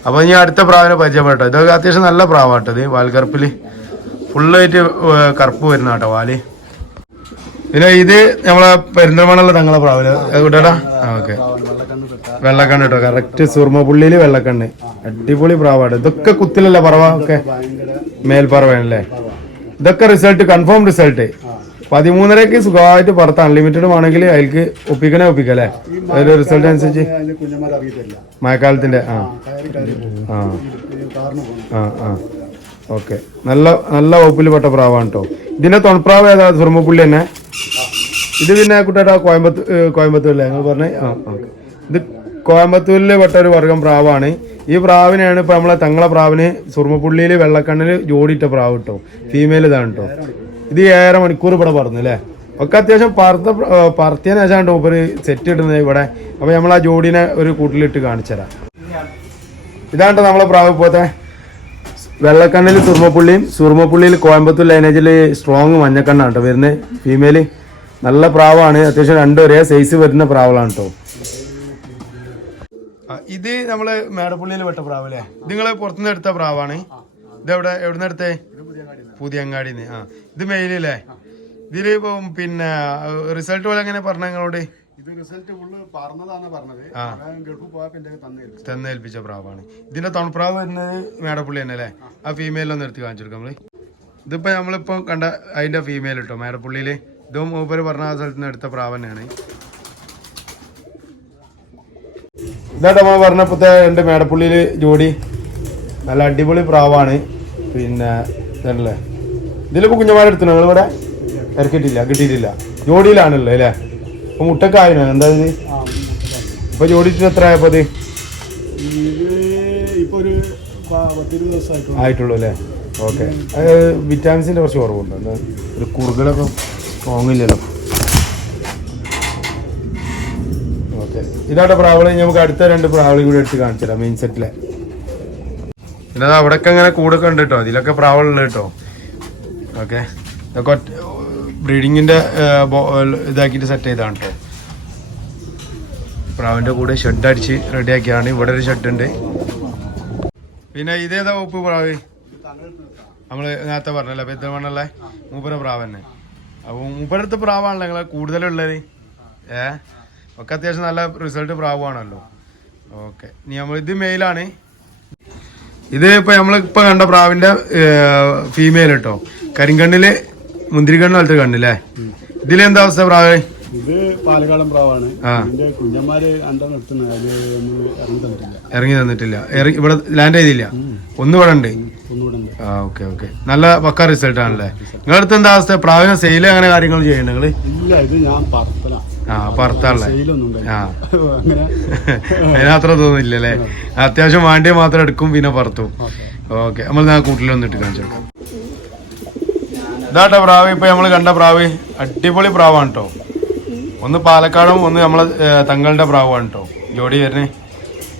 അപ്പോൾ ഇനി അടുത്ത പ്രാവിനെ പരിചയപ്പെട്ടോ ഇതൊക്കെ അത്യാവശ്യം നല്ല പ്രാവാട്ടോ ഇത് വാൽക്കറുപ്പിൽ ഫുള്ളായിട്ട് കറുപ്പ് വരുന്ന കേട്ടോ വാൽ. പിന്നെ ഇത് നമ്മളെ പെരിന്തൽമണ്ണുള്ള തങ്ങളെ പ്രാവിൽ. വിടടാ? ഓക്കെ. വെള്ളക്കണ്ണ് കേട്ടോ. കറക്റ്റ് സുർമപുള്ളിയിൽ വെള്ളക്കണ്ണ്. അടിപൊളി പ്രാവാണ് ഇതൊക്കെ കുത്തിലല്ലേ പറവ? ഒക്കെ മേൽപ്പറവയാണല്ലേ? ഇതൊക്കെ റിസൾട്ട് കൺഫേം റിസൾട്ട് പതിമൂന്നരക്ക് സുഖമായിട്ട് പുറത്ത് അൺലിമിറ്റഡും ആണെങ്കിൽ അതിൽക്ക് ഒപ്പിക്കണേ ഒപ്പിക്കല്ലേ? അതിന്റെ റിസൾട്ട് അനുസരിച്ച്. മഴക്കാലത്തിന്റെ ആ. ആ. ആ ഓക്കെ. നല്ല നല്ല വകുപ്പിൽ പെട്ട പ്രാവാണ് കേട്ടോ ഇതിന്റെ തൊൺപ്രാവ് ഏതാ? സുറുമപ്പുള്ളി തന്നെ. ഇത് പിന്നെ കുട്ടേട്ടാ കോയമ്പത്തൂർ കോയമ്പത്തൂരിലെ നിങ്ങൾ പറഞ്ഞേ? ആ ഓക്കെ. ഇത് കോയമ്പത്തൂരിൽ പെട്ട ഒരു വർഗം പ്രാവാണ്. ഈ പ്രാവിനെയാണ് ഇപ്പൊ നമ്മളെ തങ്ങളെ പ്രാവിന് സുറുമപ്പുള്ളിയിൽ വെള്ളക്കണ്ണിൽ ജോഡിയിട്ട പ്രാവ് കേട്ടോ ഫീമെയിൽ ഇതാണ് കേട്ടോ ഇത് ഏഴര മണിക്കൂർ ഇവിടെ പറഞ്ഞു അല്ലേ? ഒക്കെ അത്യാവശ്യം പറത്ത പറത്തിയതിനു ശേഷമാണ് കേട്ടോ സെറ്റ് ഇടുന്നത് ഇവിടെ. അപ്പൊ നമ്മൾ ആ ജോഡിനെ ഒരു കൂട്ടിലിട്ട് കാണിച്ചുതരാം ഇതാണ് നമ്മളെ പ്രാവ് പോത്തെ. വെള്ളക്കണ്ണിൽ സുർമപ്പുള്ളിയും സുർമപ്പുള്ളിയിൽ കോയമ്പത്തൂർ ലൈനേജിൽ സ്ട്രോങ് മഞ്ഞക്കണ്ണാണ് കേട്ടോ വരുന്നത് ഫീമെയിൽ നല്ല പ്രാവാണ്. അത്യാവശ്യം രണ്ടും ഒരേ സൈസ് വരുന്ന പ്രാവുകളാണ് കേട്ടോ ഇത് നമ്മൾ മേടപ്പുള്ളിയിൽ പെട്ട പ്രാവ് അല്ലേ ഇത് നിങ്ങൾ പുറത്തുനിന്ന് എടുത്ത പ്രാവാണ്. ഇത് എവിടെ എവിടെ നിന്ന് എടുത്തേ പുതിയങ്ങാടിന്ന് ആ. ഇത് മെയിലല്ലേ? ഇതിൽ ഇപ്പം പിന്നെ റിസൾട്ട് പോലെ എങ്ങനെ പറഞ്ഞ നിങ്ങളോട്? ഇത് റിസൾട്ട് ഫുള്ള് പറഞ്ഞതാണ് പറഞ്ഞത്. ഞാൻ ഗൾഫിൽ പോയപ്പോ എന്റെ തന്നില്ല തന്നേൽപ്പിച്ച പ്രാവാണ്. ഇതിന്റെ തണുപ്രാവ് വരുന്നത് മേടപ്പുള്ളി തന്നെ അല്ലേ ആ ഫീമെയിലൊന്ന് എടുത്ത് കാണിച്ചു കൊടുക്കാം നമ്മൾ. ഇതിപ്പോ നമ്മളിപ്പോ കണ്ട അതിന്റെ ഫീമെയിൽ കിട്ടും മേടപ്പുള്ളിയിൽ ഇതും മൂപ്പര് പറഞ്ഞ ആ സ്ഥലത്ത് നിന്ന് എടുത്ത പ്രാവ് തന്നെയാണ്. ഇതാട്ടോ നമ്മൾ പറഞ്ഞപ്പോഴത്തെ രണ്ട് മേടപ്പുള്ളിയിൽ ജോഡി. നല്ല അടിപൊളി പ്രാവാണ്. പിന്നെ ഇതല്ലേ? ഇതിലിപ്പോ കുഞ്ഞുമാരെടുത്തു ഞങ്ങൾ ഇവിടെ ഇറക്കിയിട്ടില്ല കിട്ടിയിട്ടില്ല. ജോഡിയിലാണല്ലോ അല്ലേ? അപ്പൊ മുട്ടക്കായന എന്താ ഇത്? ഇപ്പൊ ജോഡിച്ചിട്ട് എത്ര ആയപ്പോ അത് ആയിട്ടുള്ളൂ അല്ലേ? ഓക്കെ. വിറ്റാമിൻസിന്റെ കുറച്ച് കുറവുണ്ട്? എന്താ? ഒരു കുറുകളൊക്കെ സ്ട്രോങ് ഇല്ലല്ലോ ഓക്കെ. ഇതാട്ടെ പ്രാവളി. നമുക്ക് അടുത്ത രണ്ട് പ്രാവളി കൂടി എടുത്ത് കാണിച്ചു തരാം മെയിൻ സെറ്റിലെ. പിന്നെ അത് അവിടെയൊക്കെ ഇങ്ങനെ കൂടൊക്കെ ഉണ്ട് കേട്ടോ. ഇതിലൊക്കെ പ്രാവളുണ്ട് കേട്ടോ. ഓക്കെ. ഇതൊക്കെ ഒറ്റ ബ്രീഡിങ്ങിന്റെ ഇതാക്കിയിട്ട് സെറ്റ് ചെയ്താണ് കേട്ടോ പ്രാവിന്റെ കൂടെ ഷെഡ് അടിച്ച് റെഡിയാക്കിയാണ് ഇവിടെ ഒരു ഷെഡ് ഉണ്ട്. പിന്നെ ഇതേതാ ഉപ്പ് പ്രാവ്? നമ്മൾ നേരത്തെ പറഞ്ഞല്ലേ പെരുന്തൽമണ്ണല്ലേ മൂപ്പര പ്രാവ് തന്നെ. അപ്പോൾ മൂപ്പരടുത്ത് പ്രാവാണല്ലോ നിങ്ങളെ കൂടുതലുള്ളത്. ഏ? ഒക്കെ അത്യാവശ്യം നല്ല റിസൾട്ട് പ്രാവാണല്ലോ. ഓക്കെ. ഇനി നമ്മൾ ഇത് മെയിലാണ് ഇത് ഇപ്പൊ നമ്മളിപ്പോ കണ്ട പ്രാവിന്റെ ഫീമെയിൽ കേട്ടോ കരിങ്കണ്ണിൽ മുന്തിരിക്കണ്ണ് പോലത്തെ കണ്ണില്ലേ? ഇതിലെന്താ അവസ്ഥ പ്രാവ്? ഇത് പാലക്കാടൻ പ്രാവാണ്. ഇതിന്റെ കുഞ്ഞന്മാര് അണ്ടം നിർത്തുന്നത്. അതിൽ ഇറങ്ങി തന്നിട്ടില്ല. ഇറങ്ങി തന്നിട്ടില്ല. ഇവിടെ ലാൻഡ് ചെയ്തില്ല? ഒന്ന് ഇവിടെ ഉണ്ട്? ആ ഓക്കെ ഓക്കെ. നല്ല പക്ക റിസൾട്ട് ആണല്ലേ? നിങ്ങളടുത്ത് എന്താ അവസ്ഥ? പ്രാവിനെ സെയിൽ അങ്ങനെ കാര്യങ്ങൾ ചെയ്യണ്ട ഇല്ല ഇത് ഞാൻ പറത്തല. ആ ഉണ്ടായില്ല ആ. അതിനത്ര തോന്നില്ല അല്ലേ അത്യാവശ്യം വേണ്ടി മാത്രം എടുക്കും പിന്നെ പറത്തും. ഓക്കെ. നമ്മൾ ഞാൻ കൂട്ടിലൊന്നിട്ട് കാണിച്ചു നോക്കാം ഇതാട്ടോ പ്രാവ് ഇപ്പൊ നമ്മൾ കണ്ട പ്രാവ് അടിപൊളി പ്രാവാണ് കേട്ടോ ഒന്ന് പാലക്കാടും ഒന്ന് നമ്മളെ തങ്ങളുടെ പ്രാവാണ് കേട്ടോ ജോഡി വരുന്നേ.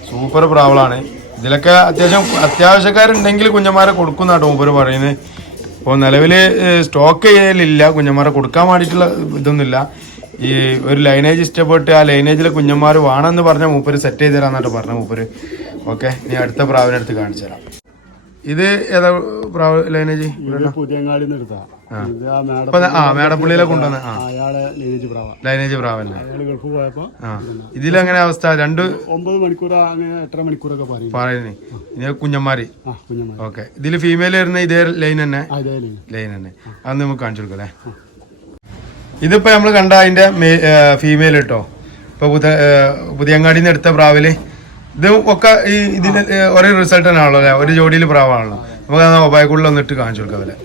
സൂപ്പർ പ്രാവളാണ്. ഇതിലൊക്കെ അത്യാവശ്യം അത്യാവശ്യക്കാരുണ്ടെങ്കിൽ കുഞ്ഞന്മാരെ കൊടുക്കുന്ന കേട്ടോ മൂപ്പര് പറയുന്നത് ഇപ്പോൾ നിലവിൽ സ്റ്റോക്ക് ചെയ്യലില്ല. കുഞ്ഞന്മാരെ കൊടുക്കാൻ വേണ്ടിയിട്ടുള്ള ഇതൊന്നുമില്ല. ഈ ഒരു ലൈനേജ് ഇഷ്ടപ്പെട്ട് ആ ലൈനേജിലെ കുഞ്ഞന്മാർ വേണമെന്ന് പറഞ്ഞ മൂപ്പര് സെറ്റ് ചെയ്ത് തരാന്നാട്ടോ പറഞ്ഞ മൂപ്പര്. ഓക്കെ ഇനി അടുത്ത പ്രാവിനെടുത്ത് കാണിച്ചു തരാം. ഇത് ഏതാ പ്രാവ് ലൈനേജ് പുതിയങ്ങാടി ആ. മേടപ്പള്ളിയിലെ കൊണ്ടുവന്ന ലീനേജ് പ്രാവ. ലൈനേജ് പ്രാവല്ലേ? അയാൾ ഗൾഫ് പോയപ്പോ ആ. ഇതിലെങ്ങനെ അവസ്ഥ? രണ്ട് ഒമ്പത് മണിക്കൂർ എത്ര മണിക്കൂറൊക്കെ പറയുന്നേ ഇനി കുഞ്ഞന്മാര്. ഓക്കെ ഇതിൽ ഫീമെയിൽ വരുന്ന ഇതേ ലൈൻ തന്നെ? ലൈൻ തന്നെ. അത് നമുക്ക് കാണിച്ചു കൊടുക്കല്ലേ ഇതിപ്പോ നമ്മൾ കണ്ട അതിന്റെ ഫീമെയിൽ കേട്ടോ ഇപ്പൊ പുതിയ പുതിയങ്ങാടിയിൽ നിന്ന് എടുത്ത പ്രാവിൽ ഇത് ഒക്കെ ഈ ഇതിന് ഒരേ റിസൾട്ട് തന്നെ ആണല്ലോ അല്ലേ? ഒരു ജോഡിയിൽ പ്രാവാണല്ലോ. നമുക്ക് ഒബായക്കുള്ളിൽ ഒന്നിട്ട് കാണിച്ചു കൊടുക്കാം അതിലെ